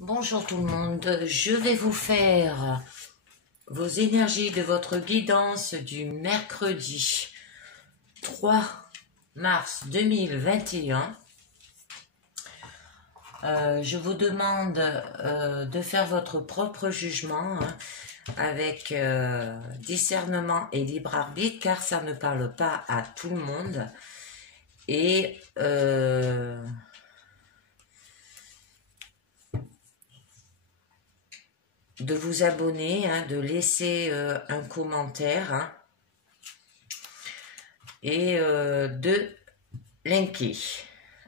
Bonjour tout le monde, je vais vous faire vos énergies de votre guidance du mercredi 3 mars 2021. Je vous demande de faire votre propre jugement avec discernement et libre arbitre, car ça ne parle pas à tout le monde. Et de vous abonner, de laisser un commentaire et de liker.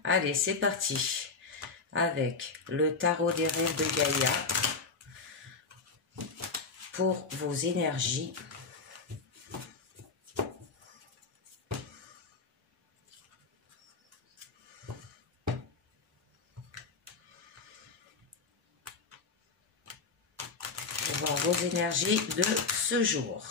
Allez, c'est parti avec le tarot des rêves de Gaïa pour vos énergies. Pour voir vos énergies de ce jour.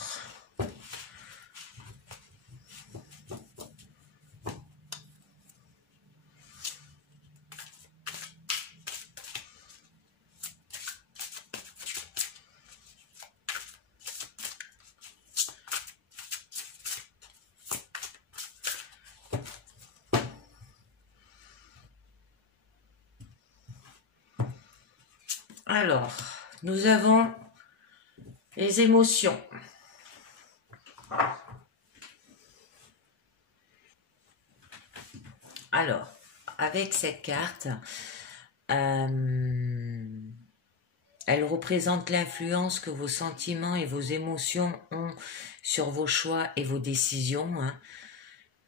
Alors, nous avons les émotions. Alors, avec cette carte, elle représente l'influence que vos sentiments et vos émotions ont sur vos choix et vos décisions.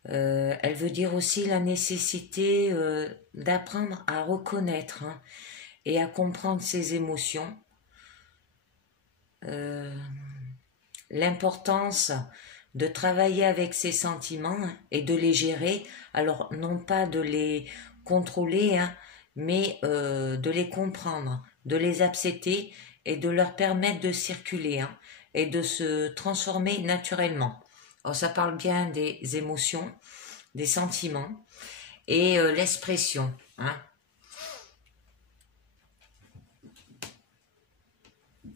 Elle veut dire aussi la nécessité d'apprendre à reconnaître et à comprendre ses émotions. L'importance de travailler avec ses sentiments et de les gérer, alors non pas de les contrôler, mais de les comprendre, de les accepter et de leur permettre de circuler et de se transformer naturellement. Alors ça parle bien des émotions, des sentiments et l'expression.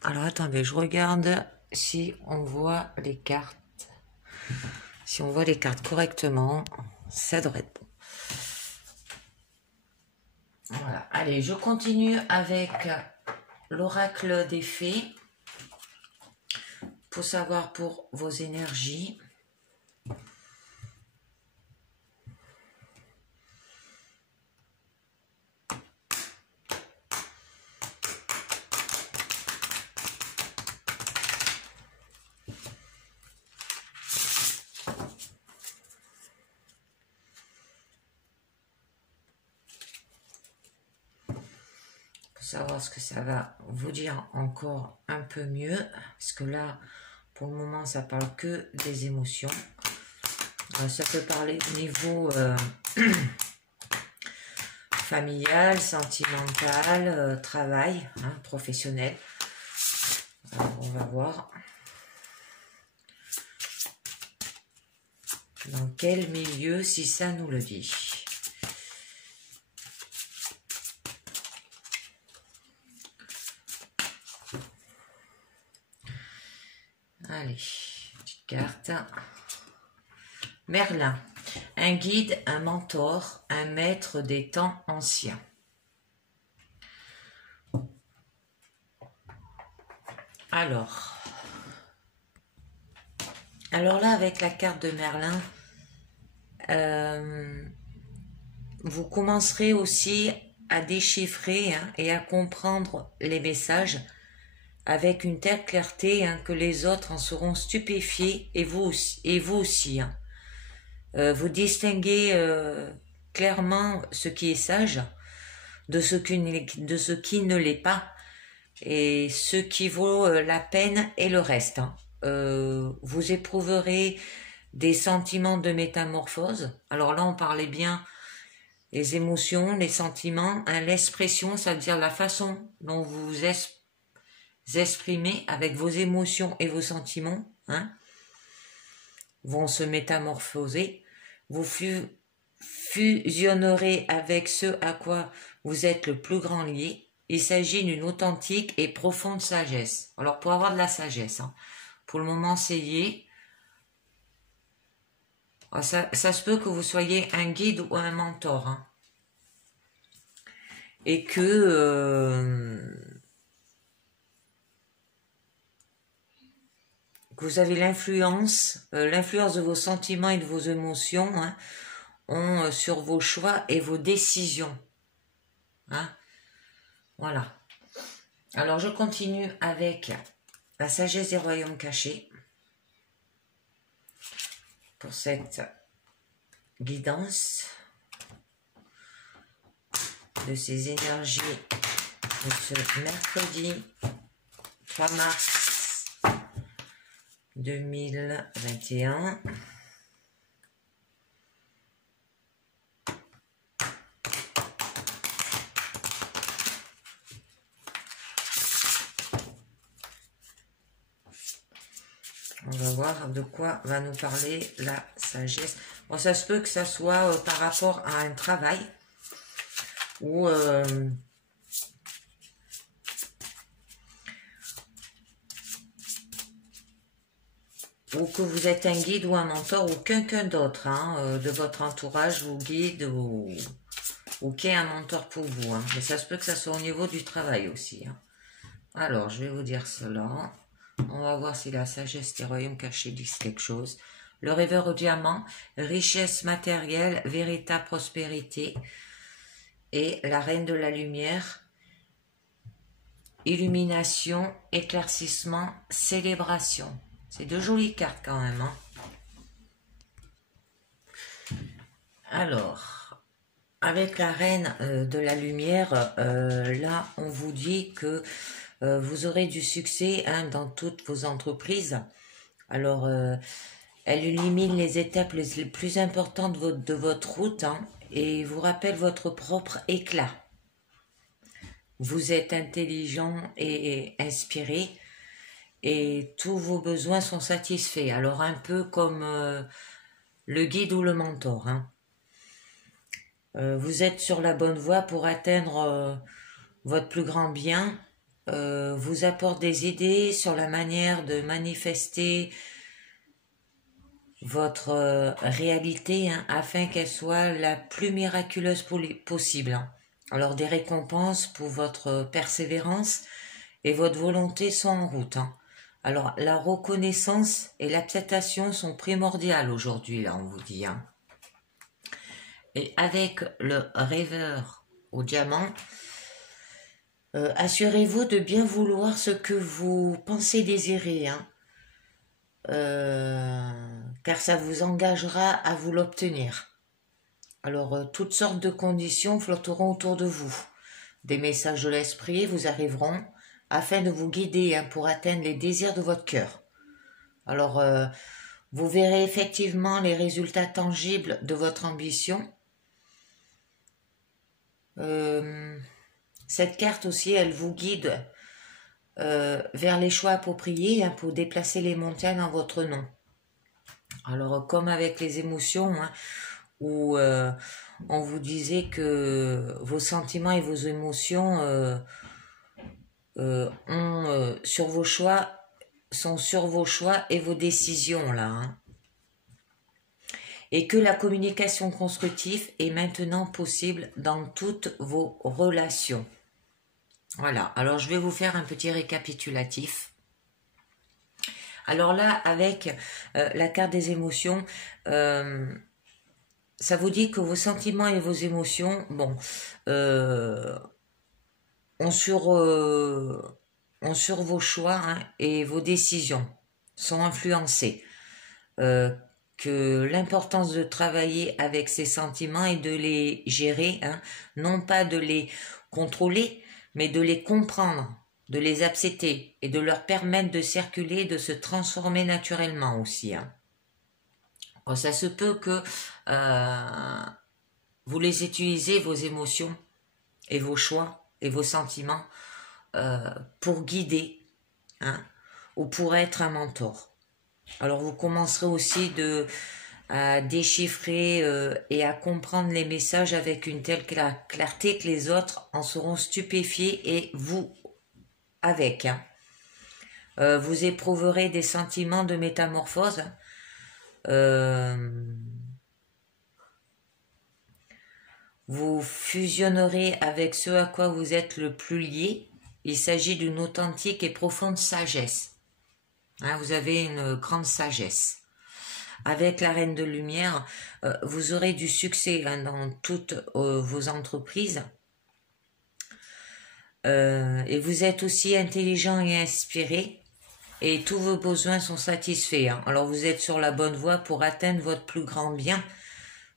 Alors attendez, je regarde si on voit les cartes. Si on voit les cartes correctement, ça devrait être bon. Voilà, allez, je continue avec l'oracle des fées pour savoir pour vos énergies. Savoir ce que ça va vous dire encore un peu mieux, parce que là pour le moment ça parle que des émotions. Ça peut parler au niveau familial, sentimental, travail, professionnel. Alors, on va voir dans quel milieu, si ça nous le dit. Allez, petite carte. Merlin, un guide, un mentor, un maître des temps anciens. Alors là, avec la carte de Merlin, vous commencerez aussi à déchiffrer et à comprendre les messages avec une telle clarté que les autres en seront stupéfiés et vous aussi. Vous distinguez clairement ce qui est sage de ce qui ne l'est pas, et ce qui vaut la peine et le reste. Vous éprouverez des sentiments de métamorphose. Alors là, on parlait bien les émotions, les sentiments, l'expression, c'est-à-dire la façon dont vous exprimez avec vos émotions et vos sentiments, vont se métamorphoser. Vous fusionnerez avec ce à quoi vous êtes le plus grand lié. il s'agit d'une authentique et profonde sagesse. Alors pour avoir de la sagesse, hein, pour le moment c'est lié. Ça se peut que vous soyez un guide ou un mentor. Hein, et que vous avez l'influence de vos sentiments et de vos émotions hein, sur vos choix et vos décisions. Hein, voilà. Alors je continue avec la sagesse des royaumes cachés pour cette guidance de ces énergies de ce mercredi 3 mars 2021. On va voir de quoi va nous parler la sagesse. Bon, ça se peut que ça soit par rapport à un travail ou que vous êtes un guide ou un mentor ou quelqu'un d'autre hein, de votre entourage vous guide ou qui est un mentor pour vous. Hein. Mais ça se peut que ça soit au niveau du travail aussi. Hein. Alors, je vais vous dire cela. On va voir si la sagesse des royaumes cachés dit quelque chose. Le rêveur au diamant, richesse matérielle, véritable prospérité. Et la reine de la lumière, illumination, éclaircissement, célébration. C'est de jolies cartes quand même. Hein. Alors, avec la reine de la lumière, là, on vous dit que vous aurez du succès hein, dans toutes vos entreprises. Alors, elle illumine les étapes les plus importantes de votre route hein, et vous rappelle votre propre éclat. Vous êtes intelligent et inspiré et tous vos besoins sont satisfaits. Alors, un peu comme le guide ou le mentor. Hein. Vous êtes sur la bonne voie pour atteindre votre plus grand bien. Vous apporte des idées sur la manière de manifester votre réalité hein, afin qu'elle soit la plus miraculeuse possible. Hein. Alors des récompenses pour votre persévérance et votre volonté sont en route. Hein. Alors la reconnaissance et l'acceptation sont primordiales aujourd'hui, là on vous dit. Hein. Et avec le rêveur au diamant, assurez-vous de bien vouloir ce que vous pensez désirer. Hein. Car ça vous engagera à vous l'obtenir. Alors, toutes sortes de conditions flotteront autour de vous. Des messages de l'esprit vous arriveront afin de vous guider hein, pour atteindre les désirs de votre cœur. Alors, vous verrez effectivement les résultats tangibles de votre ambition. Cette carte aussi, elle vous guide vers les choix appropriés hein, pour déplacer les montagnes en votre nom. Alors, comme avec les émotions, hein, où on vous disait que vos sentiments et vos émotions sur vos choix sont sur vos choix et vos décisions là. Hein. Et que la communication constructive est maintenant possible dans toutes vos relations. Voilà, alors je vais vous faire un petit récapitulatif. Alors là, avec la carte des émotions, ça vous dit que vos sentiments et vos émotions, bon, ont sur vos choix hein, et vos décisions, sont influencés. Que l'importance de travailler avec ces sentiments et de les gérer, hein, non pas de les contrôler, mais de les comprendre, de les accepter et de leur permettre de circuler, de se transformer naturellement aussi. Hein. Alors, ça se peut que vous les utilisez, vos émotions et vos choix et vos sentiments pour guider hein, ou pour être un mentor. Alors vous commencerez aussi à déchiffrer et à comprendre les messages avec une telle clarté que les autres en seront stupéfiés et vous avec. Hein. Vous éprouverez des sentiments de métamorphose. Vous fusionnerez avec ce à quoi vous êtes le plus lié. Il s'agit d'une authentique et profonde sagesse. Hein, vous avez une grande sagesse. Avec la Reine de Lumière, vous aurez du succès hein, dans toutes vos entreprises. Et vous êtes aussi intelligent et inspiré. Et tous vos besoins sont satisfaits. Hein. Alors vous êtes sur la bonne voie pour atteindre votre plus grand bien.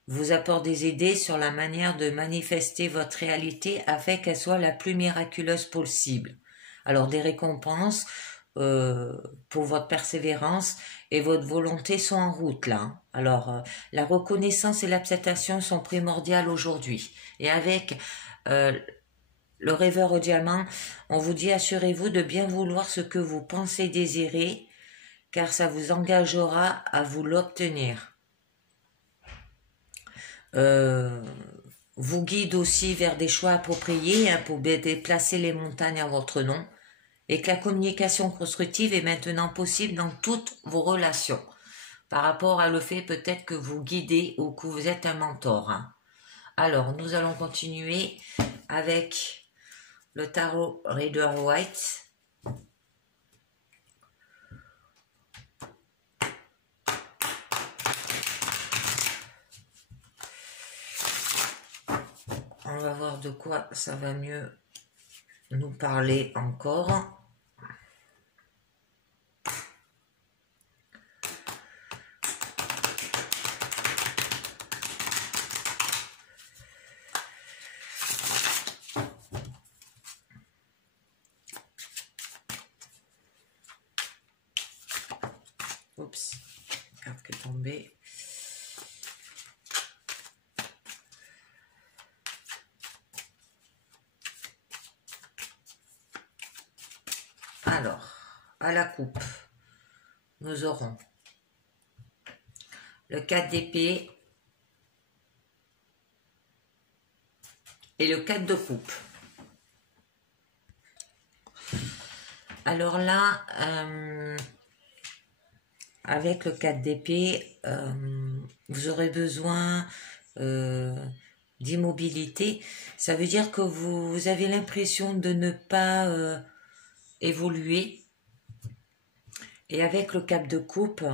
Vous apporte des idées sur la manière de manifester votre réalité afin qu'elle soit la plus miraculeuse possible. Alors des récompenses pour votre persévérance et votre volonté sont en route là. Hein. Alors la reconnaissance et l'acceptation sont primordiales aujourd'hui. Et avec le rêveur au diamant, on vous dit assurez-vous de bien vouloir ce que vous pensez désirer, car ça vous engagera à vous l'obtenir. Vous guide aussi vers des choix appropriés hein, pour déplacer les montagnes à votre nom, et que la communication constructive est maintenant possible dans toutes vos relations, par rapport à le fait peut-être que vous guidez ou que vous êtes un mentor. Hein. Alors, nous allons continuer avec le tarot Rider-Waite. On va voir de quoi ça va mieux nous parler encore. Oups, carte qui est tombée. Alors, à la coupe, nous aurons le 4 d'épée et le 4 de coupe. Alors là, avec le 4 d'épée, vous aurez besoin d'immobilité. Ça veut dire que vous avez l'impression de ne pas évoluer. Et avec le 4 de coupe,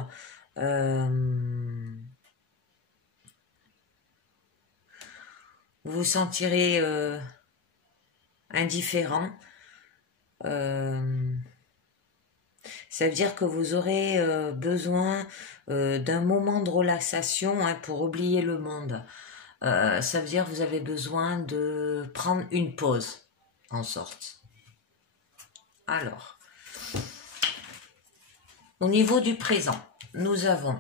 vous vous sentirez indifférent. Ça veut dire que vous aurez besoin d'un moment de relaxation hein, pour oublier le monde. Ça veut dire que vous avez besoin de prendre une pause, en sorte. Alors, au niveau du présent, nous avons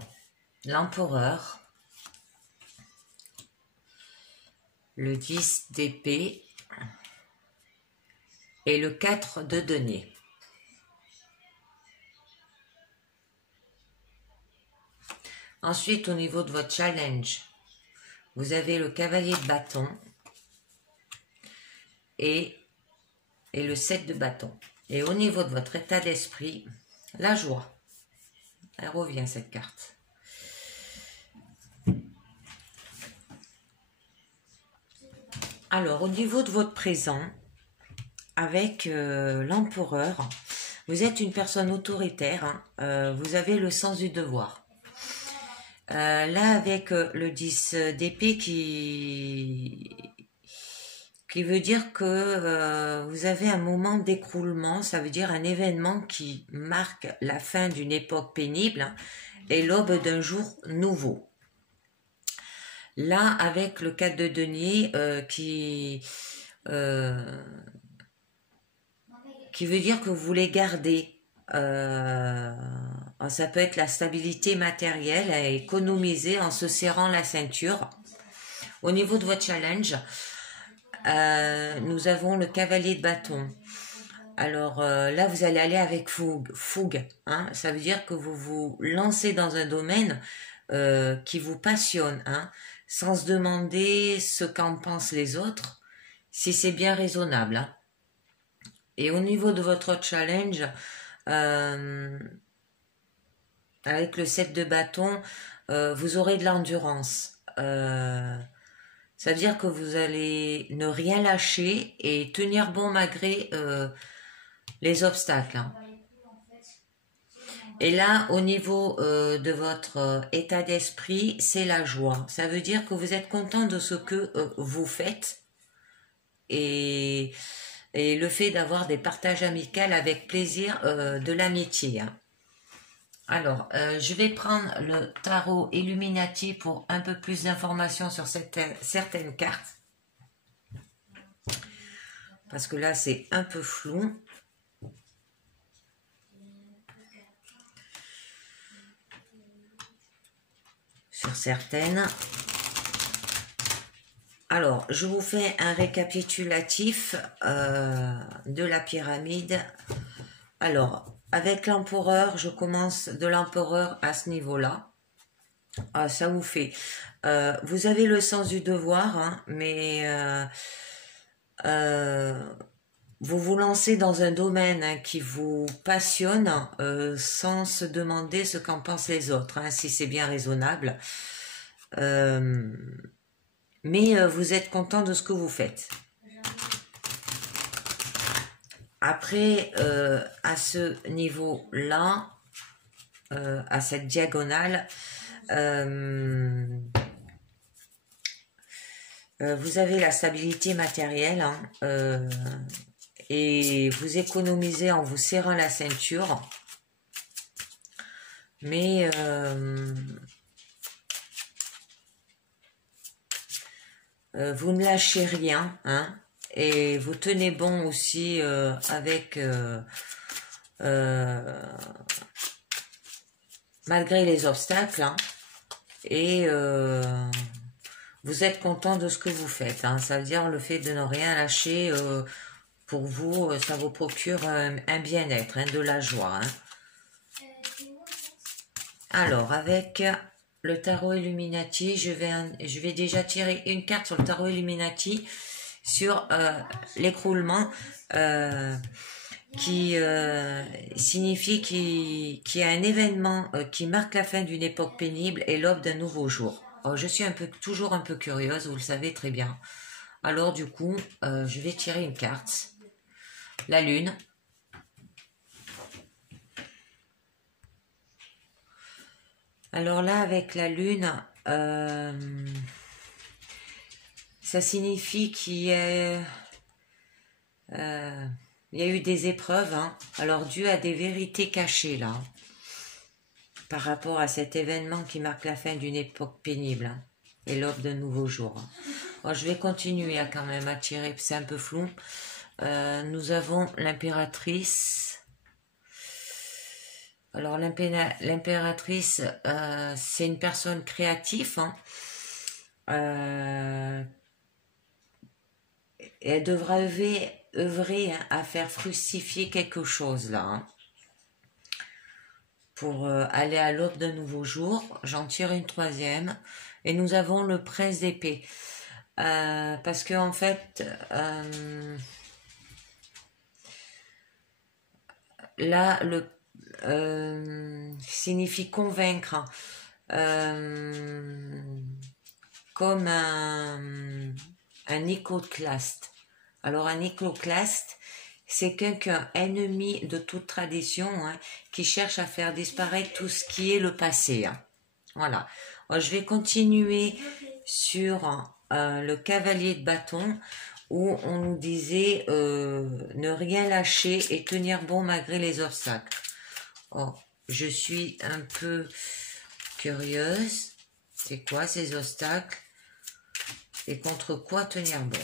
l'empereur, le 10 d'épée et le 4 de denier. Ensuite, au niveau de votre challenge, vous avez le cavalier de bâton et le 7 de bâton. Et au niveau de votre état d'esprit, la joie. Elle revient cette carte. Alors, au niveau de votre présent, avec l'empereur, vous êtes une personne autoritaire, hein, vous avez le sens du devoir. Là, avec le 10 d'épée qui veut dire que vous avez un moment d'écroulement, ça veut dire un événement qui marque la fin d'une époque pénible hein, et l'aube d'un jour nouveau. Là, avec le 4 de denier qui veut dire que vous voulez garder, ça peut être la stabilité matérielle à économiser en se serrant la ceinture. Au niveau de votre challenge, nous avons le cavalier de bâton. Alors là, vous allez aller avec fougue hein, ça veut dire que vous vous lancez dans un domaine qui vous passionne, hein, sans se demander ce qu'en pensent les autres, si c'est bien raisonnable. Hein. Et au niveau de votre challenge, avec le set de bâton, vous aurez de l'endurance. Ça veut dire que vous allez ne rien lâcher et tenir bon malgré les obstacles. Hein. Et là, au niveau de votre état d'esprit, c'est la joie. Ça veut dire que vous êtes content de ce que vous faites et, et le fait d'avoir des partages amicaux avec plaisir de l'amitié. Hein. Alors, je vais prendre le tarot Illuminati pour un peu plus d'informations sur certaines cartes. Parce que là, c'est un peu flou. Sur certaines. Alors, je vous fais un récapitulatif de la pyramide. Alors, avec l'empereur, je commence de l'empereur à ce niveau-là. Ah, ça vous fait. Vous avez le sens du devoir, hein, mais vous vous lancez dans un domaine hein, qui vous passionne sans se demander ce qu'en pensent les autres, hein, si c'est bien raisonnable. Mais vous êtes content de ce que vous faites. Après, à ce niveau-là, à cette diagonale, vous avez la stabilité matérielle hein, et vous économisez en vous serrant la ceinture. Mais vous ne lâchez rien, hein, et vous tenez bon aussi avec malgré les obstacles, hein, et vous êtes content de ce que vous faites. Hein, ça veut dire le fait de ne rien lâcher, pour vous, ça vous procure un bien-être, hein, de la joie. Hein. Alors, avec le tarot Illuminati, je vais déjà tirer une carte sur le tarot Illuminati sur l'écroulement qui signifie qu'il y a un événement qui marque la fin d'une époque pénible et l'aube d'un nouveau jour. Alors, je suis toujours un peu curieuse, vous le savez très bien. Alors du coup, je vais tirer une carte. La lune. Alors là, avec la lune, ça signifie qu'il y a eu des épreuves, hein, alors dû à des vérités cachées là, par rapport à cet événement qui marque la fin d'une époque pénible hein, et l'aube d'un nouveau jour. Alors, je vais continuer quand même à tirer, c'est un peu flou. Nous avons l'impératrice. Alors l'impératrice, c'est une personne créative. Hein. Elle devra œuvrer hein, à faire fructifier quelque chose là. Hein. Pour aller à l'aube d'un nouveau jour. J'en tire une troisième. Et nous avons le prince d'épée. Parce que en fait... là, le signifie convaincre, comme un iconoclaste. Alors un iconoclaste, c'est quelqu'un ennemi de toute tradition hein, qui cherche à faire disparaître tout ce qui est le passé. Hein. Voilà. Alors, je vais continuer sur le cavalier de bâton où on nous disait ne rien lâcher et tenir bon malgré les obstacles. Oh, je suis un peu curieuse. C'est quoi ces obstacles? Et contre quoi tenir bon?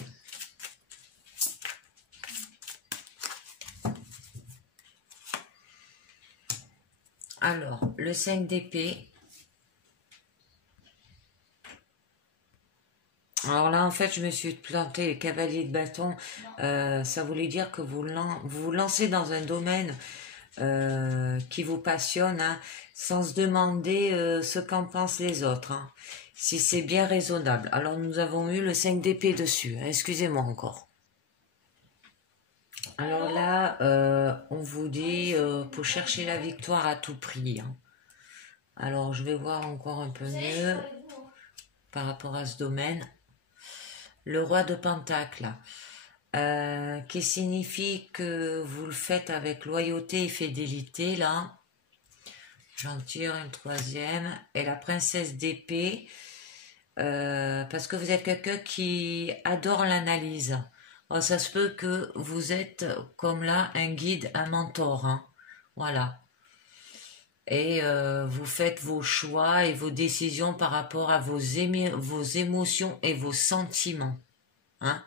Alors, le 5 d'épée. Alors là, en fait, je me suis plantée, cavalier de bâton. Ça voulait dire que vous vous lancez dans un domaine qui vous passionne, hein, sans se demander ce qu'en pensent les autres, hein, si c'est bien raisonnable. Alors nous avons eu le 5 d'épée dessus, hein, excusez-moi encore. Alors là, on vous dit pour chercher la victoire à tout prix, hein. Alors je vais voir encore un peu mieux par rapport à ce domaine. Le roi de Pentacle, qui signifie que vous le faites avec loyauté et fidélité, là. J'en tire une troisième. Et la princesse d'épée, parce que vous êtes quelqu'un qui adore l'analyse. Alors, ça se peut que vous êtes comme là un guide, un mentor, hein. Voilà. Et vous faites vos choix et vos décisions par rapport à vos émotions et vos sentiments, hein.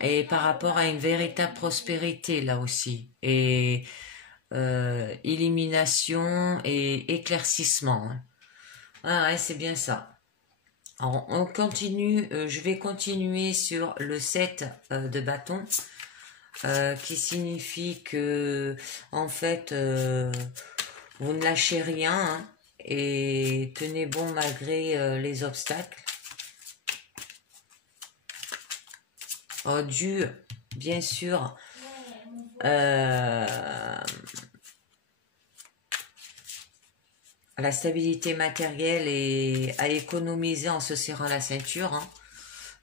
Et par rapport à une véritable prospérité là aussi. Et élimination et éclaircissement, hein. Ah ouais, c'est bien ça. Alors, on continue, je vais continuer sur le 7 de bâton, qui signifie que, en fait, vous ne lâchez rien, hein, et tenez bon malgré les obstacles. Dû, bien sûr, à la stabilité matérielle et à économiser en se serrant la ceinture, hein.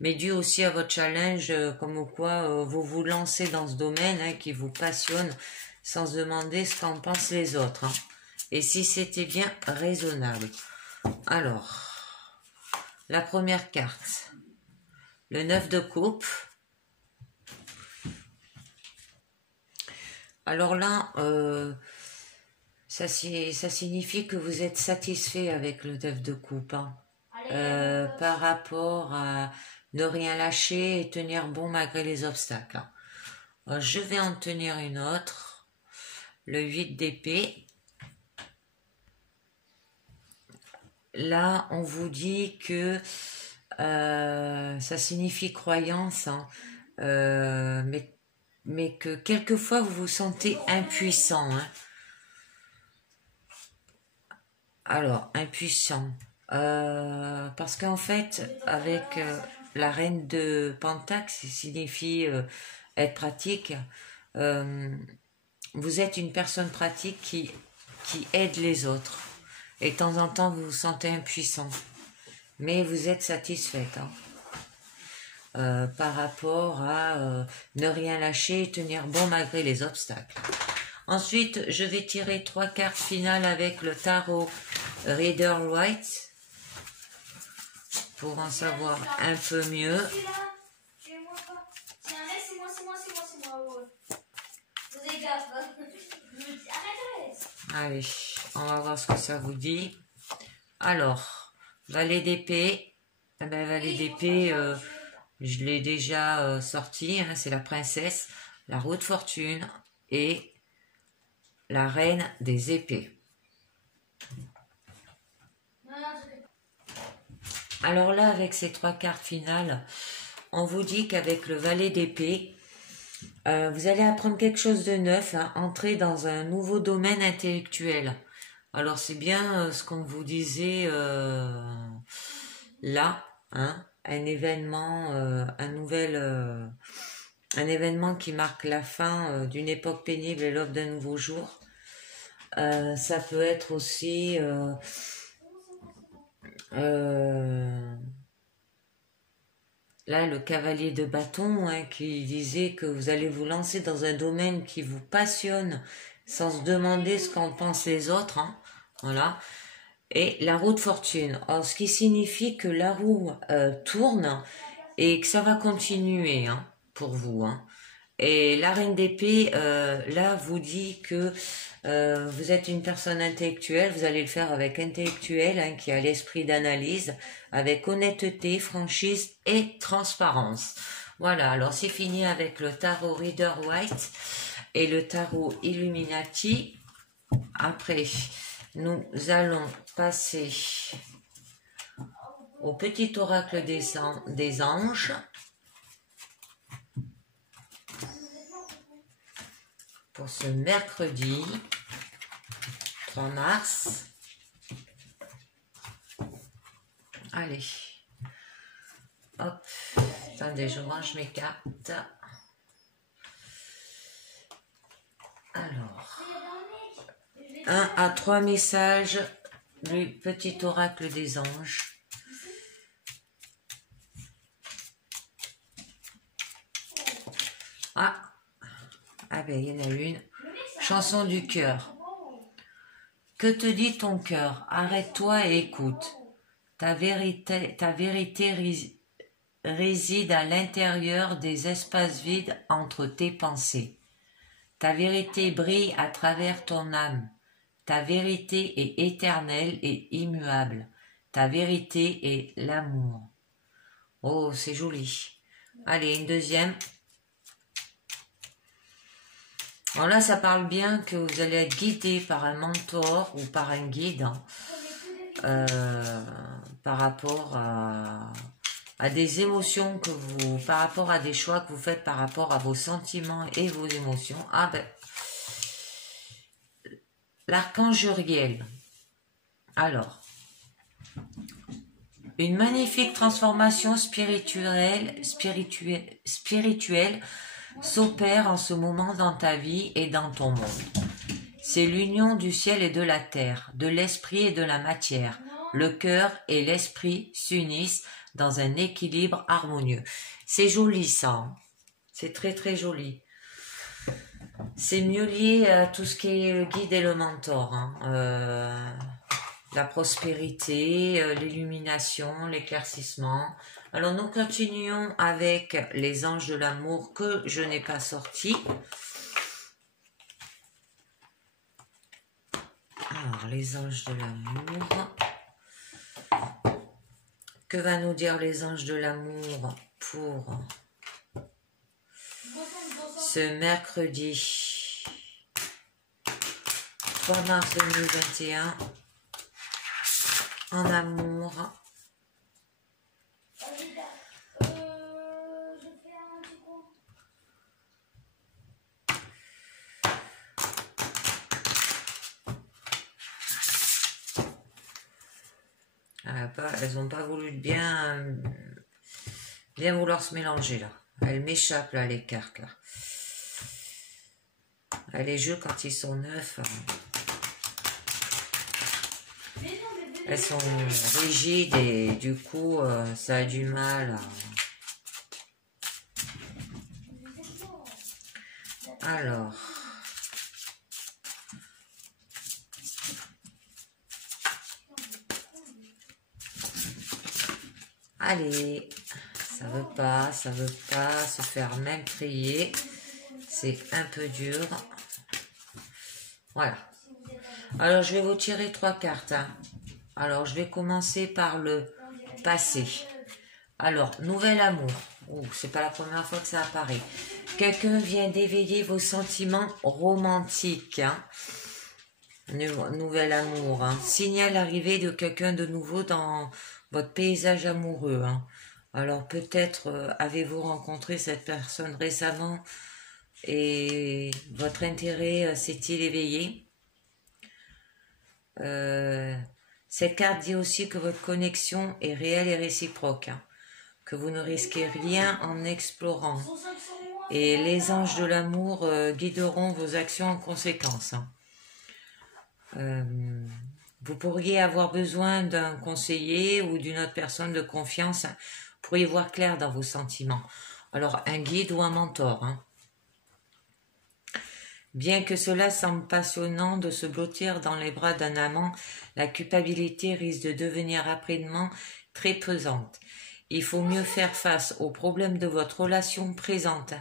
Mais dû aussi à votre challenge, comme quoi vous vous lancez dans ce domaine, hein, qui vous passionne sans se demander ce qu'en pensent les autres, hein, et si c'était bien raisonnable. Alors, la première carte, le 9 de coupe. Alors là, ça signifie que vous êtes satisfait avec le 9 de coupe, hein, par rapport à ne rien lâcher et tenir bon malgré les obstacles. Je vais en tenir une autre, le 8 d'épée. Là, on vous dit que ça signifie croyance, hein, mais que quelquefois vous vous sentez impuissant, hein. Alors, impuissant. Parce qu'en fait, avec la reine de Pentacle, ça signifie être pratique. Vous êtes une personne pratique qui aide les autres. Et de temps en temps, vous vous sentez impuissant. Mais vous êtes satisfaite, hein, par rapport à ne rien lâcher et tenir bon malgré les obstacles. Ensuite, je vais tirer 3 cartes finales avec le tarot Rider-Waite pour en savoir un peu mieux. Allez, on va voir ce que ça vous dit. Alors, valet d'épée. Eh ben, valet d'épée, je l'ai déjà sorti, hein, c'est la princesse, la roue de fortune et la reine des épées. Alors là, avec ces 3 cartes finales, on vous dit qu'avec le valet d'épée, vous allez apprendre quelque chose de neuf, hein, entrer dans un nouveau domaine intellectuel. Alors c'est bien ce qu'on vous disait là, hein, un événement, un événement qui marque la fin d'une époque pénible et l'aube d'un nouveau jour. Ça peut être aussi là le cavalier de bâton, hein, qui disait que vous allez vous lancer dans un domaine qui vous passionne sans se demander ce qu'en pensent les autres, hein, voilà. Et la roue de fortune, alors, ce qui signifie que la roue tourne et que ça va continuer, hein, pour vous, hein. Et la reine d'épée, là, vous dit que vous êtes une personne intellectuelle, vous allez le faire avec intellectuel, hein, qui a l'esprit d'analyse, avec honnêteté, franchise et transparence. Voilà, alors c'est fini avec le tarot Rider-Waite et le tarot Illuminati. Après, nous allons passer au petit oracle des anges. pour ce mercredi 3 mars. Allez. Hop. Attendez, je range mes cartes. Alors. 1 à 3 messages du petit oracle des anges. Ah ben il y en a une. Chanson du cœur. Que te dit ton cœur? Arrête-toi et écoute. Ta vérité réside à l'intérieur des espaces vides entre tes pensées. Ta vérité brille à travers ton âme. Ta vérité est éternelle et immuable. Ta vérité est l'amour. Oh, c'est joli. Allez, une deuxième. Alors là, ça parle bien que vous allez être guidé par un mentor ou par un guide par rapport à des émotions que vous, par rapport à des choix que vous faites par rapport à vos sentiments et vos émotions. Ah ben, l'archange Uriel. Alors, une magnifique transformation spirituelle s'opère en ce moment dans ta vie et dans ton monde. C'est l'union du ciel et de la terre, de l'esprit et de la matière. Le cœur et l'esprit s'unissent dans un équilibre harmonieux. C'est joli ça, hein. C'est très très joli. C'est mieux lié à tout ce qui est le guide et le mentor, hein. La prospérité, l'illumination, l'éclaircissement. Alors nous continuons avec les anges de l'amour que je n'ai pas sortis. Alors les anges de l'amour. Que va nous dire les anges de l'amour pour ce mercredi 3 mars 2021 en amour? Elles n'ont pas voulu bien vouloir se mélanger là. Elles m'échappent là, les cartes là. Les jeux quand ils sont neufs, elles sont rigides et du coup ça a du mal Alors. Allez, ça veut pas se faire même prier. C'est un peu dur. Voilà. Alors, je vais vous tirer 3 cartes. Hein. Alors, je vais commencer par le passé. Alors, nouvel amour. C'est pas la première fois que ça apparaît. Quelqu'un vient d'éveiller vos sentiments romantiques. Hein. Nouvel amour. Hein. Signale l'arrivée de quelqu'un de nouveau dans votre paysage amoureux. Hein. Alors peut-être avez-vous rencontré cette personne récemment et votre intérêt s'est-il éveillé. Cette carte dit aussi que votre connexion est réelle et réciproque. Hein. Que vous ne risquez rien en explorant. Et les anges de l'amour guideront vos actions en conséquence. Hein. Vous pourriez avoir besoin d'un conseiller ou d'une autre personne de confiance. Vous pourriez voir clair dans vos sentiments. Alors, un guide ou un mentor. Hein. Bien que cela semble passionnant de se blottir dans les bras d'un amant, la culpabilité risque de devenir rapidement très pesante. Il faut mieux faire face aux problèmes de votre relation présente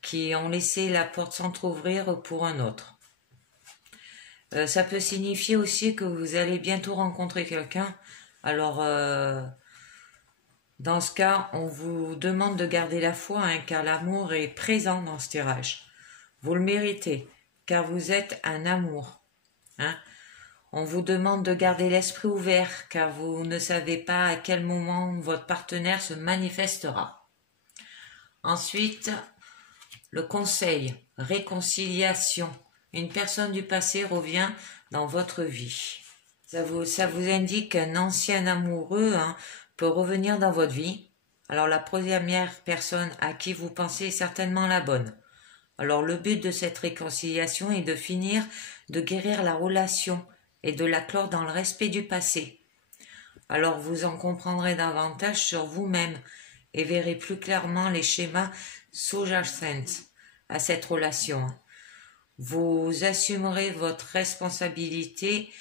qui ont laissé la porte s'entrouvrir pour un autre. Ça peut signifier aussi que vous allez bientôt rencontrer quelqu'un. Alors, dans ce cas, on vous demande de garder la foi, hein, car l'amour est présent dans ce tirage. Vous le méritez, car vous êtes un amour. Hein. On vous demande de garder l'esprit ouvert, car vous ne savez pas à quel moment votre partenaire se manifestera. Ensuite, le conseil, réconciliation. Une personne du passé revient dans votre vie. Ça vous indique qu'un ancien amoureux peut revenir dans votre vie. Alors la première personne à qui vous pensez est certainement la bonne. Alors le but de cette réconciliation est de finir de guérir la relation et de la clore dans le respect du passé. Alors vous en comprendrez davantage sur vous-même et verrez plus clairement les schémas sous-jacents à cette relation. Vous assumerez votre responsabilité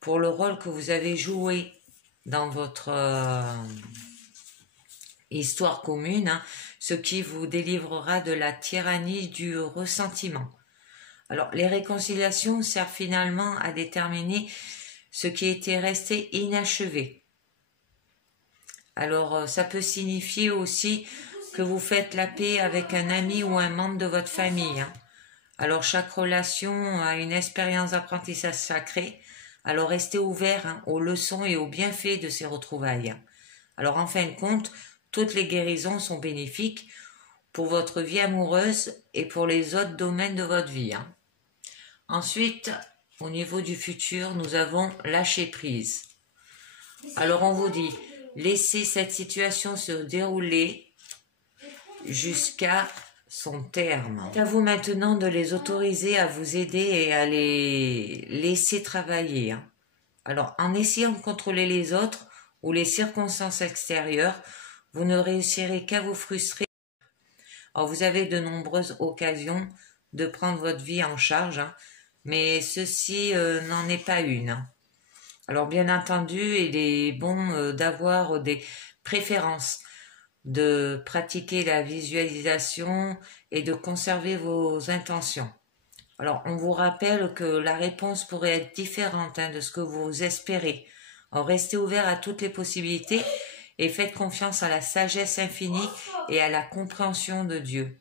pour le rôle que vous avez joué dans votre histoire commune, ce qui vous délivrera de la tyrannie du ressentiment. Alors, les réconciliations servent finalement à déterminer ce qui était resté inachevé. Alors, ça peut signifier aussi que vous faites la paix avec un ami ou un membre de votre famille. Alors, chaque relation a une expérience d'apprentissage sacré. Alors, restez ouvert aux leçons et aux bienfaits de ces retrouvailles. Alors, en fin de compte, toutes les guérisons sont bénéfiques pour votre vie amoureuse et pour les autres domaines de votre vie. Ensuite, au niveau du futur, nous avons lâcher prise. Alors, on vous dit, laissez cette situation se dérouler jusqu'à son terme. C'est à vous maintenant de les autoriser à vous aider et à les laisser travailler. Alors, en essayant de contrôler les autres ou les circonstances extérieures, vous ne réussirez qu'à vous frustrer. Alors, vous avez de nombreuses occasions de prendre votre vie en charge, mais ceci n'en est pas une. Alors, bien entendu, il est bon d'avoir des préférences, de pratiquer la visualisation et de conserver vos intentions. Alors, on vous rappelle que la réponse pourrait être différente de ce que vous espérez. Alors, restez ouvert à toutes les possibilités et faites confiance à la sagesse infinie et à la compréhension de Dieu.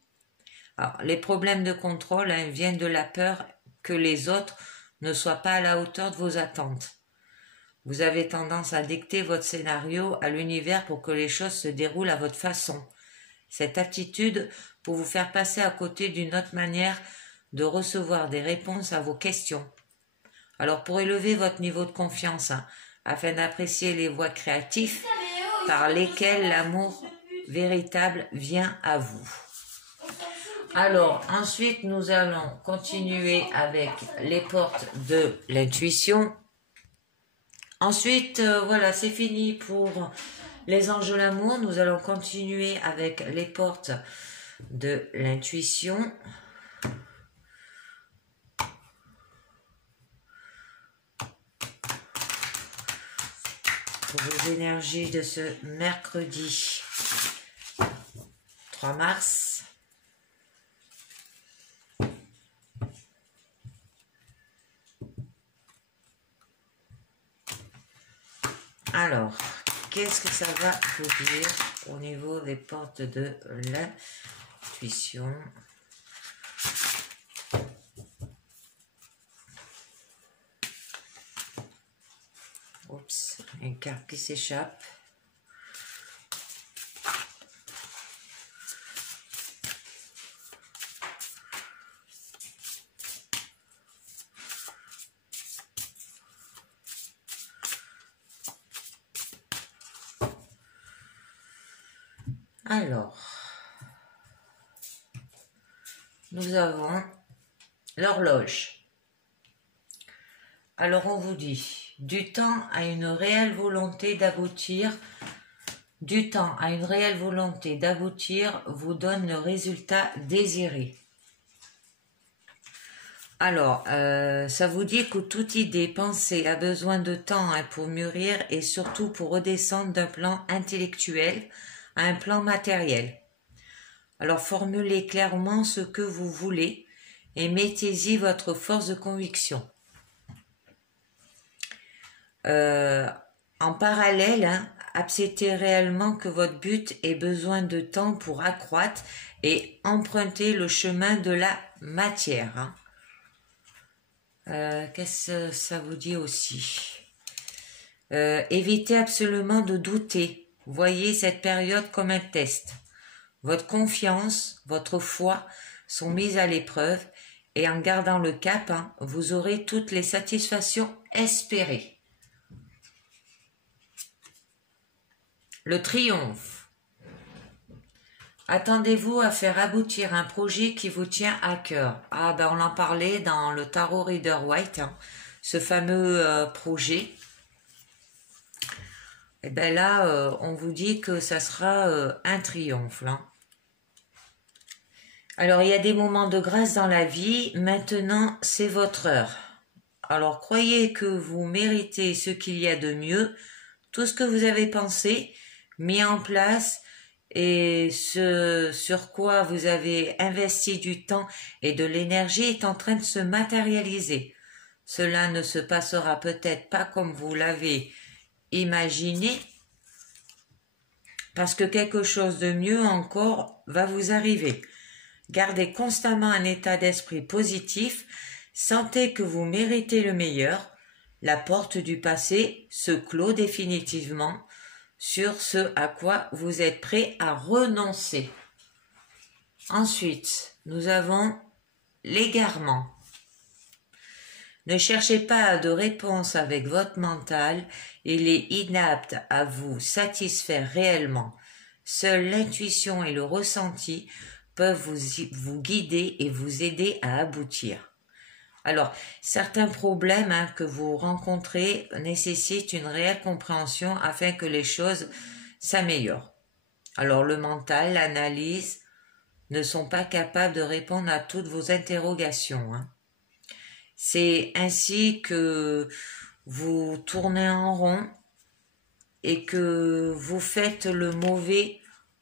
Alors, les problèmes de contrôle viennent de la peur que les autres ne soient pas à la hauteur de vos attentes. Vous avez tendance à dicter votre scénario à l'univers pour que les choses se déroulent à votre façon. Cette attitude peut vous faire passer à côté d'une autre manière de recevoir des réponses à vos questions. Alors pour élever votre niveau de confiance, afin d'apprécier les voies créatives par lesquelles l'amour véritable vient à vous. Alors ensuite nous allons continuer avec les portes de l'intuition. Ensuite, voilà, c'est fini pour les anges de l'amour. Nous allons continuer avec les portes de l'intuition. Pour vos énergies de ce mercredi 3 mars. Alors, qu'est-ce que ça va vous dire au niveau des portes de l'intuition? Oups, une carte qui s'échappe. Alors, nous avons l'horloge. Alors, on vous dit, du temps à une réelle volonté d'aboutir, vous donne le résultat désiré. Alors, ça vous dit que toute idée, pensée a besoin de temps pour mûrir et surtout pour redescendre d'un plan intellectuel à un plan matériel. Alors formulez clairement ce que vous voulez et mettez-y votre force de conviction. En parallèle, acceptez réellement que votre but ait besoin de temps pour accroître et emprunter le chemin de la matière. Qu'est-ce que ça vous dit aussi? Évitez absolument de douter. Voyez cette période comme un test. Votre confiance, votre foi sont mises à l'épreuve et en gardant le cap, hein, vous aurez toutes les satisfactions espérées. Le triomphe. Attendez-vous à faire aboutir un projet qui vous tient à cœur. Ah ben on en parlait dans le Tarot Rider-Waite, hein, ce fameux projet. Et bien là, on vous dit que ça sera un triomphe. Là. Alors, il y a des moments de grâce dans la vie. Maintenant, c'est votre heure. Alors, croyez que vous méritez ce qu'il y a de mieux. Tout ce que vous avez pensé, mis en place, et ce sur quoi vous avez investi du temps et de l'énergie est en train de se matérialiser. Cela ne se passera peut-être pas comme vous l'avez imaginé, parce que quelque chose de mieux encore va vous arriver. Gardez constamment un état d'esprit positif, sentez que vous méritez le meilleur, la porte du passé se clôt définitivement sur ce à quoi vous êtes prêt à renoncer. Ensuite, nous avons l'égarement. Ne cherchez pas de réponse avec votre mental, il est inapte à vous satisfaire réellement. Seule l'intuition et le ressenti peuvent vous guider et vous aider à aboutir. Alors, certains problèmes que vous rencontrez nécessitent une réelle compréhension afin que les choses s'améliorent. Alors, le mental, l'analyse ne sont pas capables de répondre à toutes vos interrogations. C'est ainsi que vous tournez en rond et que vous faites le mauvais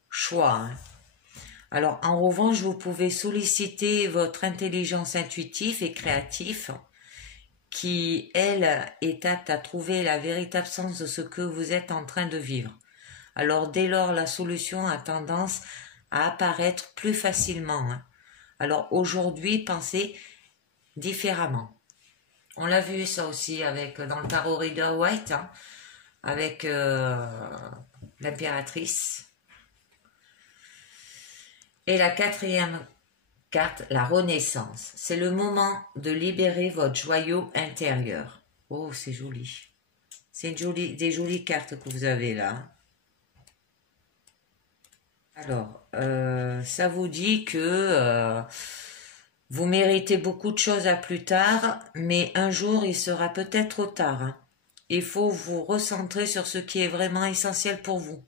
choix. Alors, en revanche, vous pouvez solliciter votre intelligence intuitive et créative qui, elle, est apte à trouver la véritable sens de ce que vous êtes en train de vivre. Alors, dès lors, la solution a tendance à apparaître plus facilement. Alors, aujourd'hui, pensez différemment. On l'a vu ça aussi dans le Tarot Rider-Waite, avec l'impératrice. Et la quatrième carte, la renaissance. C'est le moment de libérer votre joyau intérieur. Oh, c'est joli. C'est des jolies cartes que vous avez là. Alors, ça vous dit que vous méritez beaucoup de choses à plus tard, mais un jour, il sera peut-être trop tard. Il faut vous recentrer sur ce qui est vraiment essentiel pour vous.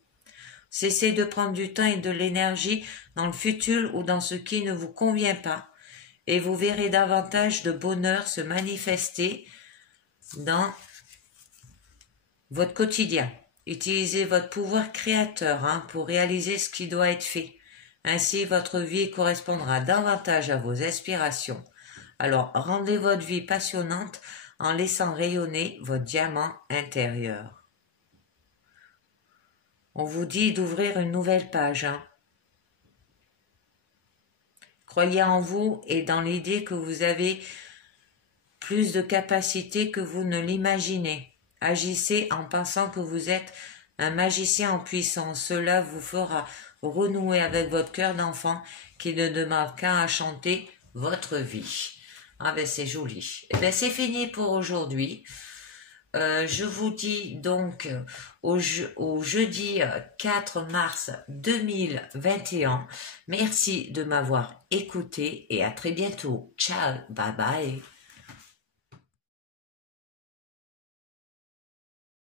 Cessez de prendre du temps et de l'énergie dans le futur ou dans ce qui ne vous convient pas, et vous verrez davantage de bonheur se manifester dans votre quotidien. Utilisez votre pouvoir créateur pour réaliser ce qui doit être fait. Ainsi, votre vie correspondra davantage à vos aspirations. Alors, rendez votre vie passionnante en laissant rayonner votre diamant intérieur. On vous dit d'ouvrir une nouvelle page. Croyez en vous et dans l'idée que vous avez plus de capacités que vous ne l'imaginez. Agissez en pensant que vous êtes un magicien en puissance. Cela vous fera renouer avec votre cœur d'enfant qui ne demande qu'à chanter votre vie. Ah ben c'est joli. Et ben c'est fini pour aujourd'hui. Je vous dis donc au jeudi 4 mars 2021. Merci de m'avoir écouté et à très bientôt. Ciao, bye bye.